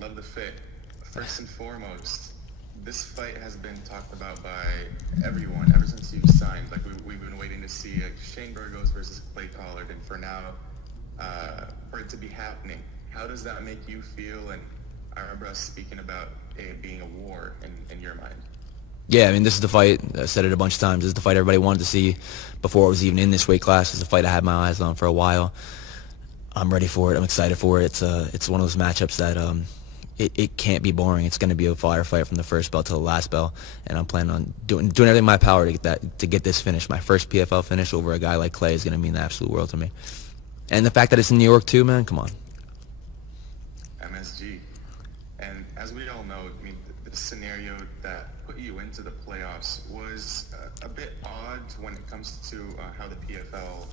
Love the fit. First and foremost, this fight has been talked about by everyone ever since you've signed. Like we've been waiting to see Shane Burgos versus Clay Collard, and for now, for it to be happening. How does that make you feel? And I remember us speaking about it being a war in your mind. Yeah, I mean, this is the fight. I said it a bunch of times. This is the fight everybody wanted to see before it was even in this weight class. It's a fight I had my eyes on for a while. I'm ready for it. I'm excited for it. It's one of those matchups that it can't be boring. It's going to be a firefight from the first bell to the last bell, and I'm planning on doing everything in my power to get this finish. My first PFL finish over a guy like Clay is going to mean the absolute world to me. And the fact that it's in New York too, man, come on. MSG. And as we all know, I mean, the scenario that put you into the playoffs was a bit odd when it comes to how the PFL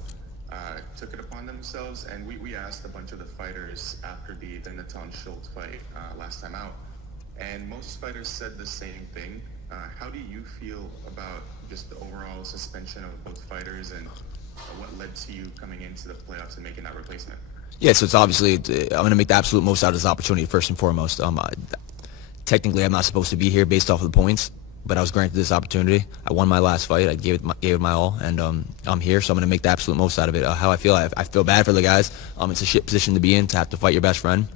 took it upon themselves. And we asked a bunch of the fighters after the Natan Schultz fight last time out, and most fighters said the same thing. How do you feel about just the overall suspension of both fighters, and what led to you coming into the playoffs and making that replacement? Yeah, so it's obviously, I'm going to make the absolute most out of this opportunity first and foremost. Technically, I'm not supposed to be here based off of the points, but I was granted this opportunity. I won my last fight. I gave it my all, and I'm here, so I'm going to make the absolute most out of it. How I feel bad for the guys. It's a shit position to be in, to have to fight your best friend.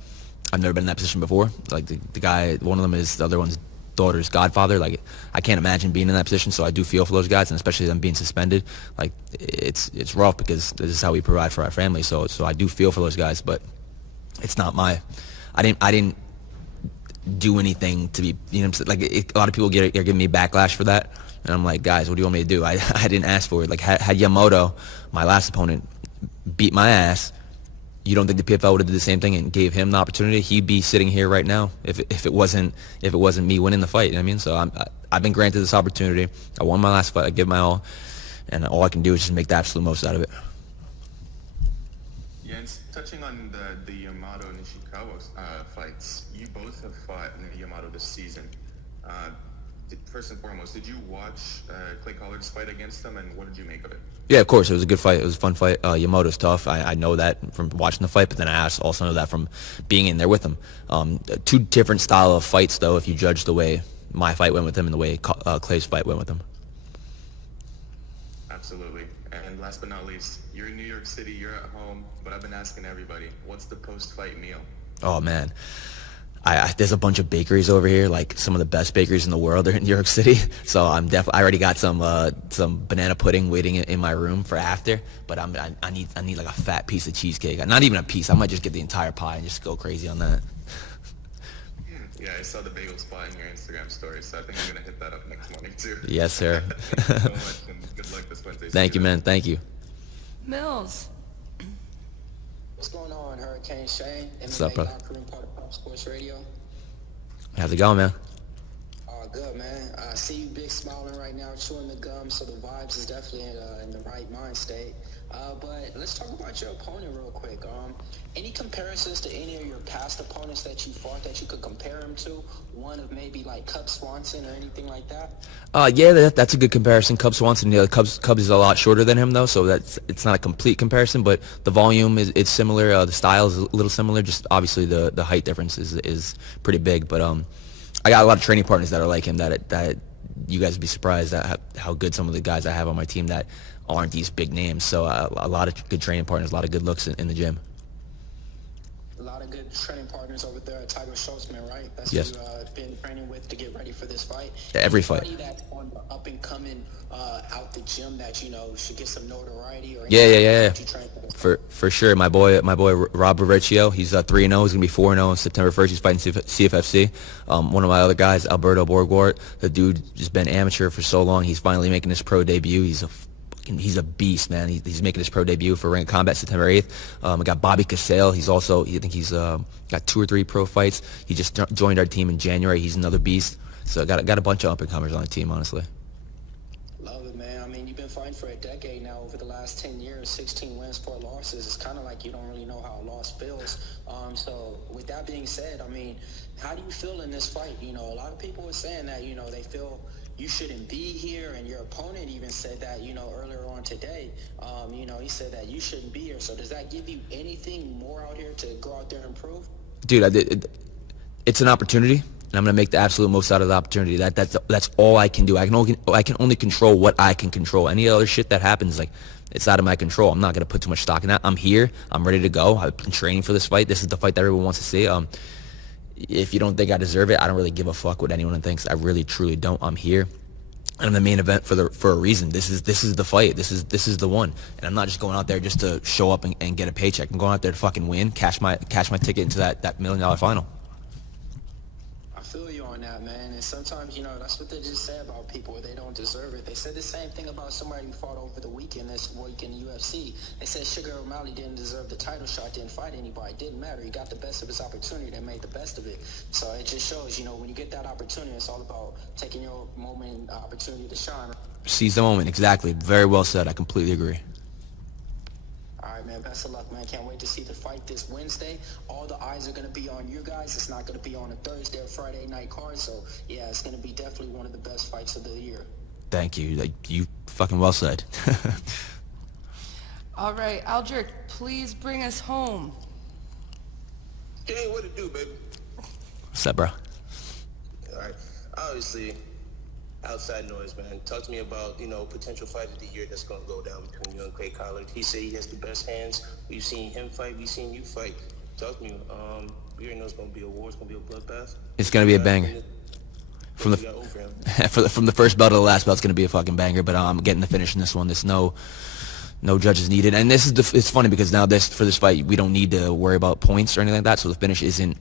I've never been in that position before. Like the guy, one of them is the other one's daughter's godfather. Like, I can't imagine being in that position, so I do feel for those guys, and especially them being suspended. Like, it's rough because this is how we provide for our family. So I do feel for those guys, but it's not my. I didn't do anything to be, you know, like a lot of people are giving me backlash for that, and I'm like, guys, what do you want me to do? I didn't ask for it. Like, had Yamamoto, my last opponent, beat my ass, you don't think the PFL would have did the same thing and gave him the opportunity? He'd be sitting here right now if it wasn't me winning the fight. You know what I mean? So I've been granted this opportunity. I won my last fight. I give my all, and all I can do is just make the absolute most out of it. Yeah, and touching on the Yamato and Nishikawa fights, you both have fought in Yamato this season. First and foremost, did you watch Clay Collard's fight against them, and what did you make of it? Yeah, of course. It was a good fight. It was a fun fight. Yamamoto's tough. I know that from watching the fight, but then I also know that from being in there with him. Two different style of fights, though, if you judge the way my fight went with him and the way Clay's fight went with him. Absolutely. And last but not least, you're in New York City, you're at home, but I've been asking everybody, what's the post-fight meal? Oh, man. There's a bunch of bakeries over here, like some of the best bakeries in the world are in New York City. So I already got some banana pudding waiting in my room for after. But I need like a fat piece of cheesecake. Not even a piece. I might just get the entire pie and just go crazy on that. Yeah, I saw the bagel spot in your Instagram story, so I think I'm gonna hit that up next morning too. Yes, sir. Thank you so much, and good luck this Wednesday. Thank you, man. Thank you. Mills. What's going on, Hurricane Shane? What's up, brother? Part of Pop Sports Radio. How's it going, man? Good, man. I see you big smiling right now, chewing the gum, so the vibes is definitely in the right mind state. But let's talk about your opponent real quick. Any comparisons to any of your past opponents that you fought that you could compare him to? One of maybe like Cub Swanson or anything like that? Yeah, that's a good comparison. Cub Swanson, yeah, Cubs is a lot shorter than him though, so it's not a complete comparison, but the volume is similar. The style is a little similar. Just obviously the height difference is pretty big. But I got a lot of training partners that are like him. That you guys would be surprised at how good some of the guys I have on my team that aren't these big names. So a lot of good training partners, a lot of good looks in the gym. A lot of good training partners over there at Tiger Schultzman, right? That's yes. who you've been training with to get ready for this fight. Every fight. Anybody that's on the up and coming out the gym that should get some notoriety or yeah. For sure. My boy Rob Riccio, he's 3-0. He's gonna be 4-0 on September 1st. He's fighting CFFC. One of my other guys, Alberto Borgwart, the dude just been amateur for so long. He's finally making his pro debut. He's a beast, man. He's making his pro debut for Ring of Combat September 8th. I got Bobby Casale. He's got 2 or 3 pro fights. He just joined our team in January. He's another beast. So got a bunch of up-and-comers on the team, honestly. Love it, man. I mean, you've been fighting for a decade now. Over the last 10 years, 16 wins, 4 losses. It's kind of like you don't really know how a loss feels. So with that being said, I mean, how do you feel in this fight? A lot of people are saying that, they feel you shouldn't be here, and your opponent even said that, earlier on today. He said that you shouldn't be here. So does that give you anything more out here to go out there and prove? Dude, it's an opportunity, and I'm gonna make the absolute most out of the opportunity. That's all I can do. I can only control what I can control. Any other shit that happens, like, it's out of my control. I'm not gonna put too much stock in that. I'm here. I'm ready to go. I've been training for this fight. This is the fight that everyone wants to see. If you don't think I deserve it, I don't really give a fuck what anyone thinks. I really, truly don't. I'm here. And I'm the main event for a reason. This is the fight. This is the one. And I'm not just going out there just to show up and get a paycheck. I'm going out there to fucking win, cash my ticket into that $1 million final. I feel you on that, man. And sometimes, that's what they just say about people where they don't deserve it. They said the same thing about somebody who fought over the weekend this week in the UFC. They said Sugar O'Malley didn't deserve the title shot, didn't fight anybody. It didn't matter. He got the best of his opportunity and made the best of it. So it just shows, when you get that opportunity, it's all about taking your moment, opportunity to shine. Seize the moment. Exactly. Very well said. I completely agree. All right, man. Best of luck, man. Can't wait to see the fight this Wednesday. All the eyes are going to be on you guys. It's not going to be on a Thursday or Friday night card. So, yeah, it's going to be definitely one of the best fights of the year. Thank you. You fucking well said. All right, Aldrich, please bring us home. Hey, what it do, baby? What's up, bro? All right. Obviously, outside noise, man. Talk to me about, potential fight of the year that's going to go down between you and Clay Collard. He said he has the best hands. We've seen him fight. We've seen you fight. Talk to me. We already know it's going to be a war. It's going to be a bloodbath. It's going to be a banger. From the first belt to the last belt, it's going to be a fucking banger, but I'm getting the finish in this one. There's no judges needed. And it's funny because now for this fight, we don't need to worry about points or anything like that, so the finish isn't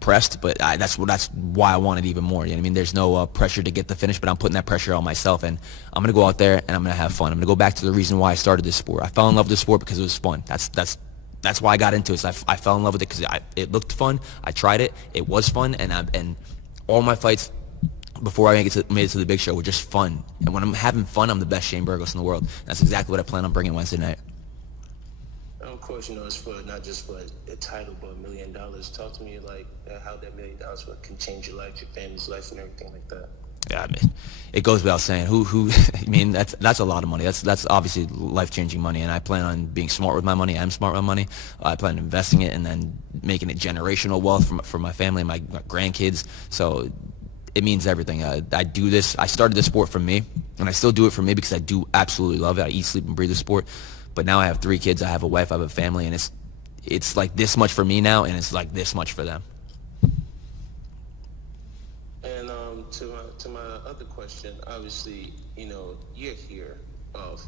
pressed, but that's why I want it even more. You know what I mean? There's no pressure to get the finish, but I'm putting that pressure on myself, and I'm going to go out there and I'm going to have fun. I'm going to go back to the reason why I started this sport. I fell in love with this sport because it was fun. That's why I got into it. So I fell in love with it because it looked fun. I tried it. It was fun, and all my fights before I made it to the big show were just fun. And when I'm having fun, I'm the best Shane Burgos in the world. That's exactly what I plan on bringing Wednesday night. And of course, it's for not just for a title, but $1 million. Talk to me like how that $1 million can change your life, your family's life, and everything like that. Yeah, I mean, it goes without saying. I mean, that's a lot of money. That's obviously life-changing money, and I plan on being smart with my money. I'm smart with my money. I plan on investing it and then making it generational wealth for my family and my grandkids. So it means everything. I do this. I started this sport for me, and I still do it for me because I do absolutely love it. I eat, sleep, and breathe the sport. But now I have 3 kids. I have a wife. I have a family, and it's like this much for me now, and it's like this much for them. And to my other question, obviously, you're here of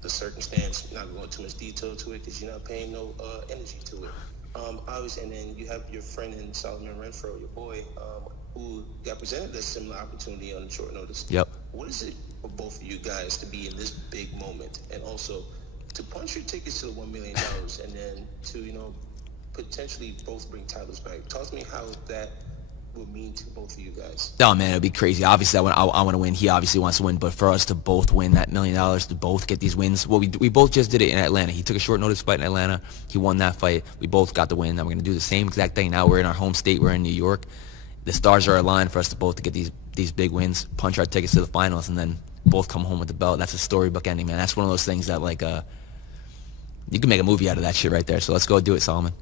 the circumstance. Not going too much detail to it because you're not paying no energy to it. Obviously, and then you have your friend in Solomon Renfro, your boy, who got presented a similar opportunity on short notice. Yep. What is it for both of you guys to be in this big moment, and also to punch your tickets to the $1 million, and then to potentially both bring titles back? Talk to me how that would mean to both of you guys. Oh man, it'd be crazy. Obviously, I want to win. He obviously wants to win, but for us to both win that $1 million, to both get these wins, well, we both just did it in Atlanta. He took a short notice fight in Atlanta. He won that fight. We both got the win. Now we're gonna do the same exact thing. Now we're in our home state. We're in New York. The stars are aligned for us to both to get these big wins, punch our tickets to the finals, and then both come home with the belt. That's a storybook ending, man. That's one of those things that you can make a movie out of that shit right there. So let's go do it, Solomon.